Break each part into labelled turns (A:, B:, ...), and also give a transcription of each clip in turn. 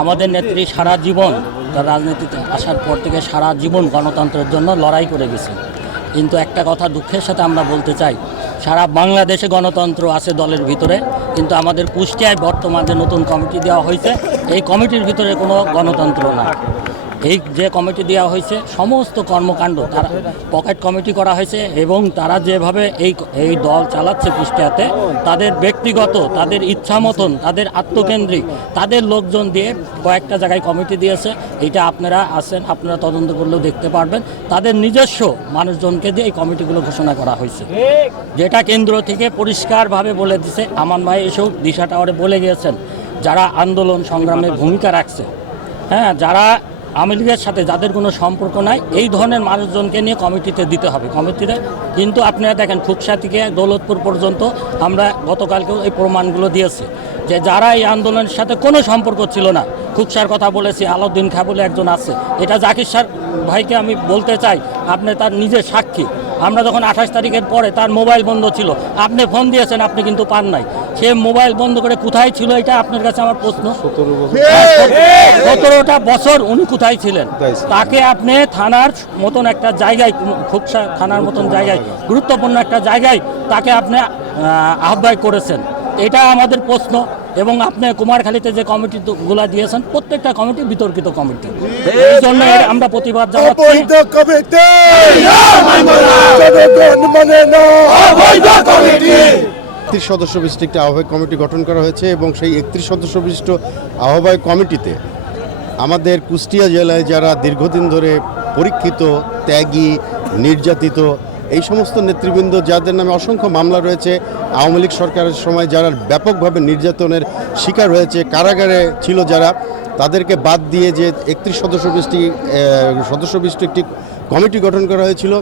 A: আমাদের নেত্রী সারা জীবন তার রাজনীতিতে আসার পর থেকে সারা জীবন গণতন্ত্রের জন্য লড়াই করে গেছে। কিন্তু একটা কথা দুঃখের সাথে আমরা বলতে চাই, সারা বাংলাদেশে গণতন্ত্র আছে দলের ভিতরে, কিন্তু আমাদের কুষ্টিয়ায় বর্তমানে নতুন কমিটি দেওয়া হয়েছে, এই কমিটির ভিতরে কোনো গণতন্ত্র না এই যে কমিটি দেওয়া হয়েছে, সমস্ত কর্মকাণ্ড তারা পকেট কমিটি করা হয়েছে এবং তারা যেভাবে এই এই দল চালাচ্ছে কুষ্টিয়াতে তাদের ব্যক্তিগত, তাদের ইচ্ছা মতন, তাদের আত্মকেন্দ্রিক, তাদের লোকজন দিয়ে কয়েকটা জায়গায় কমিটি দিয়েছে। এটা আপনারা আছেন, আপনারা তদন্ত করলেও দেখতে পারবেন। তাদের নিজস্ব মানুষজনকে দিয়ে এই কমিটিগুলো ঘোষণা করা হয়েছে। যেটা কেন্দ্র থেকে পরিষ্কারভাবে বলে দিছে আমার ভাই এসেও দিশা টাওয়ারে বলে গিয়েছেন, যারা আন্দোলন সংগ্রামে ভূমিকা রাখছে হ্যাঁ যারা আওয়ামী লীগের সাথে যাদের কোনো সম্পর্ক নাই, এই ধরনের মানুষজনকে নিয়ে কমিটিতে দিতে হবে। কমিটিতে, কিন্তু আপনারা দেখেন খুকসা থেকে দৌলতপুর পর্যন্ত আমরা গতকালকেও এই প্রমাণগুলো দিয়েছি যে যারা এই আন্দোলনের সাথে কোনো সম্পর্ক ছিল না খুকসার কথা বলেছি, আলাউদ্দিন খা বলে একজন আছে, এটা জাকির স্যার ভাইকে আমি বলতে চাই, আপনি তার নিজের সাক্ষী। আমরা যখন আঠাশ তারিখের পরে তার মোবাইল বন্ধ ছিল, আপনি ফোন দিয়েছেন, আপনি কিন্তু পান নাই। সে মোবাইল বন্ধ করে কোথায় ছিল এটা আপনার কাছে আমার প্রশ্ন। সতেরোটা বছর উনি কোথায় ছিলেন? তাকে আপনি থানার মতন একটা জায়গায় খুবসা থানার মতন জায়গায় গুরুত্বপূর্ণ একটা জায়গায় তাকে আপনি আহ, আহ্বায়ক করেছেন। এটা আমাদের প্রশ্ন এবং আপনি কুমারখালীতে যে কমিটিগুলো দিয়েছেন প্রত্যেকটা কমিটি বিতর্কিত কমিটি। এই জন্য আমরা প্রতিবাদ জানাচ্ছি
B: অবৈধ কমিটি জনগণ মানে না অবৈধ কমিটি
C: একত্রিশ সদস্য বিশিষ্ট একটি আহ্বায়ক কমিটি গঠন করা হয়েছে এবং সেই একত্রিশ সদস্য বিশিষ্ট আহ্বায়ক কমিটিতে আমাদের কুষ্টিয়া জেলায় যারা দীর্ঘদিন ধরে পরীক্ষিত, ত্যাগী, নির্যাতিত এই সমস্ত নেতৃবৃন্দ, যাদের নামে অসংখ্য মামলা রয়েছে, আওয়ামী লীগ সরকারের সময় যারা ব্যাপকভাবে নির্যাতনের শিকার হয়েছে, কারাগারে ছিল যারা, তাদেরকে বাদ দিয়ে যে একত্রিশ সদস্য বিশিষ্ট সদস্য বিশিষ্ট একটি কমিটি গঠন করা হয়েছিল।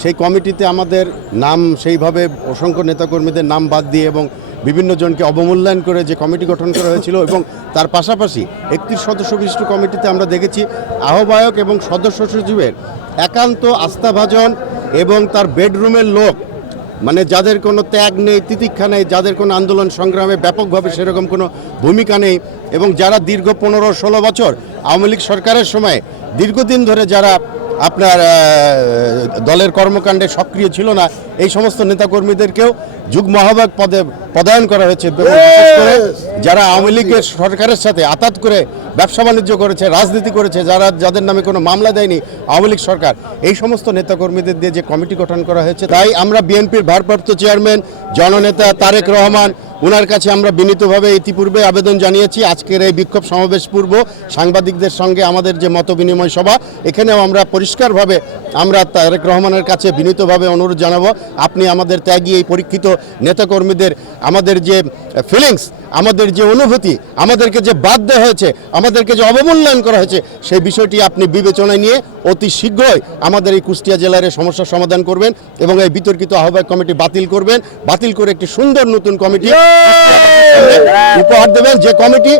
C: সেই কমিটিতে আমাদের নাম সেইভাবে অসংখ্য নেতাকর্মীদের নাম বাদ দিয়ে এবং বিভিন্ন জনকে অবমূল্যায়ন করে যে কমিটি গঠন করা হয়েছিল এবং তার পাশাপাশি একত্রিশ সদস্য বিশিষ্ট কমিটিতে আমরা দেখেছি আহ্বায়ক এবং সদস্য সচিবের একান্ত আস্থাভাজন এবং তার বেডরুমের লোক মানে যাদের কোনো ত্যাগ নেই, তিতিক্ষা নেই, যাদের কোনো আন্দোলন সংগ্রামে ব্যাপকভাবে সেরকম কোনো ভূমিকা নেই এবং যারা দীর্ঘ পনেরো ষোলো বছর আওয়ামী লীগ সরকারের সময় দীর্ঘদিন ধরে যারা আপনার দলের কর্মকাণ্ডে সক্রিয় ছিল না এই সমস্ত নেতাকর্মীদেরকেও যুগ্ম আহ্বায়ক পদে পদায়ন করা হয়েছে। বিশেষ করে যারা আওয়ামী লীগের সরকারের সাথে আতাত করে ব্যবসা বাণিজ্য করেছে রাজনীতি করেছে যারা যাদের নামে কোনো মামলা দেয়নি আওয়ামী লীগ সরকার এই সমস্ত নেতাকর্মীদের দিয়ে যে কমিটি গঠন করা হয়েছে তাই আমরা বিএনপির ভারপ্রাপ্ত চেয়ারম্যান জননেতা তারেক রহমান ওনার কাছে আমরা বিনীতভাবে ইতিপূর্বে আবেদন জানিয়েছি। আজকের এই বিক্ষোভ সমাবেশ পূর্ব সাংবাদিকদের সঙ্গে আমাদের যে মত বিনিময় সভা, এখানেও আমরা পরিষ্কারভাবে আমরা তারেক রহমানের কাছে বিনীতভাবে অনুরোধ জানাব। আপনি আমাদের ত্যাগী এই পরীক্ষিত নেতাকর্মীদের, আমাদের যে ফিলিংস আমাদের যে অনুভূতি আমাদেরকে যে বাদ দেওয়া হয়েছে আমাদেরকে যে অবমূল্যায়ন করা হয়েছে সেই বিষয়টি আপনি বিবেচনায় নিয়ে অতি শীঘ্রই আমাদের এই কুষ্টিয়া জেলার এই সমস্যার সমাধান করবেন এবং এই বিতর্কিত আহ্বায়ক কমিটি বাতিল করবেন। বাতিল করে একটি সুন্দর নতুন কমিটি উপহার দেবেন। যে কমিটি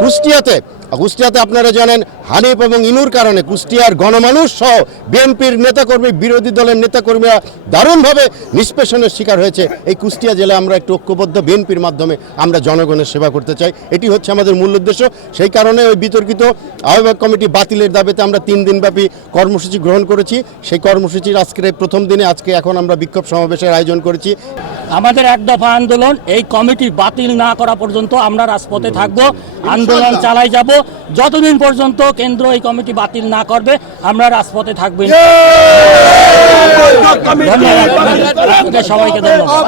C: কুষ্টিয়াতে কুষ্টিয়াতে আপনারা জানেন হানিফ এবং ইনুর কারণে কুষ্টিয়ার গণমানুষ সহ বিএনপির নেতাকর্মী, বিরোধী দলের নেতাকর্মীরা দারুণভাবে নিষ্পেষণের শিকার হয়েছে। এই কুষ্টিয়া জেলায় আমরা একটু ঐক্যবদ্ধ বিএনপির মাধ্যমে আমরা জনগণের সেবা করতে চাই। এটি হচ্ছে আমাদের মূল উদ্দেশ্য। সেই কারণে ওই বিতর্কিত আহ্বায়ক কমিটি বাতিলের দাবিতে আমরা তিন দিনব্যাপী কর্মসূচি গ্রহণ করেছি। সেই কর্মসূচির আজকের প্রথম দিনে আজকে এখন আমরা বিক্ষোভ সমাবেশের আয়োজন করেছি।
A: আমাদের এক দফা আন্দোলন, এই কমিটি বাতিল না করা পর্যন্ত আমরা রাজপথে থাকব, আন্দোলন চালাই যাব। যতদিন পর্যন্ত কেন্দ্র এই কমিটি বাতিল না করবে আমরা রাজপথে থাকব। সবাইকে ধন্যবাদ।